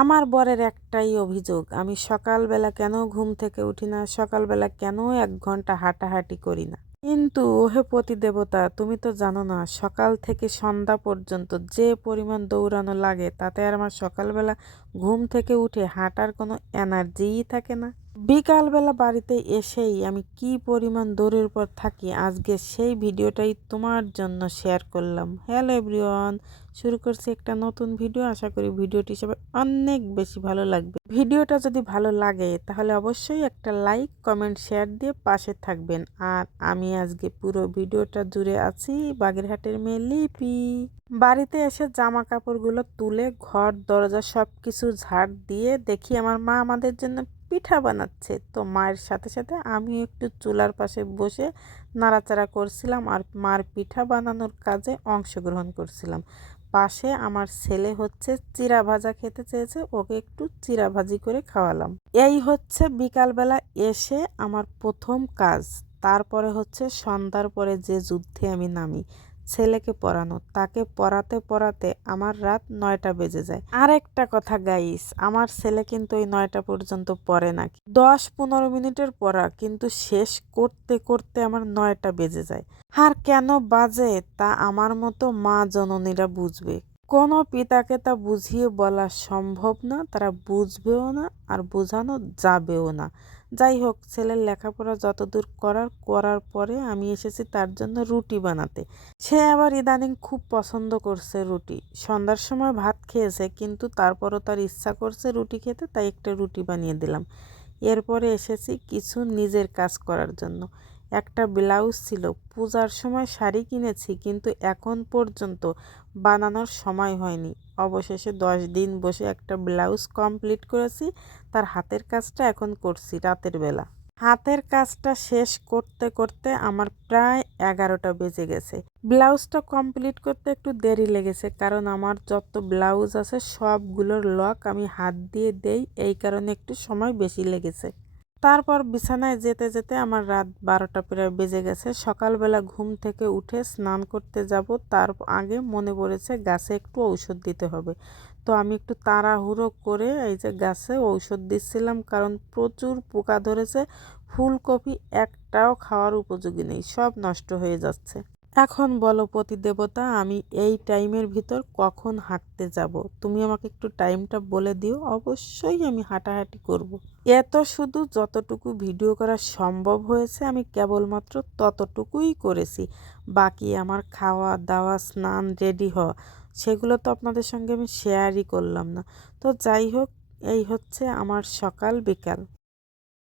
আমার বরের একটাই অভিযোগ, আমি সকালবেলা কেন ঘুম থেকে উঠি না? সকালবেলা কেন এক ঘণ্টা হাঁটাহাঁটি করি না? কিন্তু ওহে পতি দেবতা তুমি তো জানো না, সকাল থেকে সন্ধ্যা পর্যন্ত যে পরিমাণ দৌড়ানো লাগে, তাতে আর আমার সকালবেলা ঘুম থেকে উঠে হাঁটার কোনো এনার্জিই থাকে না। বিকালবেলা বাড়িতে এসেই আমি কি পরিমাণ দৌড়ের পর থাকি আজকে সেই ভিডিওটাই তোমার জন্য শেয়ার করলাম। হ্যালো এভরিওয়ান, শুরু করছি একটা নতুন ভিডিও। আশা করি ভিডিওটি সবাই অনেক বেশি ভালো লাগবে। ভিডিওটা যদি ভালো লাগে, তাহলে অবশ্যই একটা লাইক, কমেন্ট, শেয়ার দিয়ে পাশে থাকবেন। আর আমি আজকে পুরো ভিডিওটা জুড়ে আছি বাগেরহাটের মেয়ে লিপি। বাড়িতে এসে জামা কাপড়গুলো তুলে ঘর, দরজা সব কিছু ঝাড় দিয়ে দেখি আমার মা আমাদের জন্য পিঠা বানাচ্ছে। তো মায়ের সাথে সাথে আমি একটু চুলার পাশে বসে নাড়াচাড়া করছিলাম আর মার পিঠা বানানোর কাজে অংশগ্রহণ করছিলাম। পাশে আমার ছেলে হচ্ছে চিরা ভাজা খেতে চেয়েছে, ওকে একটু চিরা ভাজি করে খাওয়ালাম। এই হচ্ছে বিকালবেলা এসে আমার প্রথম কাজ। তারপরে হচ্ছে সন্ধ্যার পরে যে যুদ্ধে আমি নামি ছেলেকে পড়ানো, তাকে পড়াতে পড়াতে আমার রাত নয়টা বেজে যায়। আর একটা কথা গাইস, আমার ছেলে কিন্তু ওই নয়টা পর্যন্ত পড়ে নাকি? দশ পনেরো মিনিটের পড়া, কিন্তু শেষ করতে করতে আমার নয়টা বেজে যায়। আর কেন বাজে তা আমার মতো মা জননীরা বুঝবে। কোনো পিতাকে তা বুঝিয়ে বলা সম্ভব না, তারা বুঝবেও না আর বোঝানো যাবেও না। যাই হোক, ছেলের লেখাপড়া যতদূর করার করার পরে আমি এসেছি তার জন্য রুটি বানাতে। সে আবার ইদানিং খুব পছন্দ করছে রুটি। সন্ধ্যার সময় ভাত খেয়েছে, কিন্তু তারপরও তার ইচ্ছা করছে রুটি খেতে, তাই একটা রুটি বানিয়ে দিলাম। এরপরে এসেছি কিছু নিজের কাজ করার জন্য। একটা ব্লাউজ ছিল। পূজার সময় শাড়ি কিনেছি, কিন্তু এখন পর্যন্ত বানানোর সময় হয়নি। অবশেষে দশ দিন বসে একটা ব্লাউজ কমপ্লিট করেছি, তার হাতের কাজটা এখন করছি রাতের বেলা। হাতের কাজটা শেষ করতে করতে আমার প্রায় এগারোটা বেজে গেছে। ব্লাউজটা কমপ্লিট করতে একটু দেরি লেগেছে, কারণ আমার যত ব্লাউজ আছে সবগুলোর লক আমি হাত দিয়ে দেই, এই কারণে একটু সময় বেশি লেগেছে। তারপর বিছানায় যেতে যেতে আমার রাত বারোটা প্রায় বেজে গেছে। সকালবেলা ঘুম থেকে উঠে স্নান করতে যাব, তার আগে মনে পড়েছে গাছে একটু ঔষধ দিতে হবে। তো আমি একটু তাড়াহুড়ো করে এই যে গাছে ঔষধ দিচ্ছিলাম, কারণ প্রচুর পোকা ধরেছে, ফুলকপি একটাও খাওয়ার উপযোগী নেই, সব নষ্ট হয়ে যাচ্ছে। এখন বলো প্রতি দেবতা আমি এই টাইমের ভিতর কখন হাঁটতে যাব? তুমি আমাকে একটু টাইমটা বলে দিও, অবশ্যই আমি হাঁটাহাঁটি করব। এত শুধু যতটুকু ভিডিও করা সম্ভব হয়েছে, আমি কেবলমাত্র ততটুকুই করেছি। বাকি আমার খাওয়া দাওয়া স্নান রেডি হওয়া, সেগুলো তো আপনাদের সঙ্গে আমি শেয়ারই করলাম না। তো যাই হোক, এই হচ্ছে আমার সকাল বিকাল।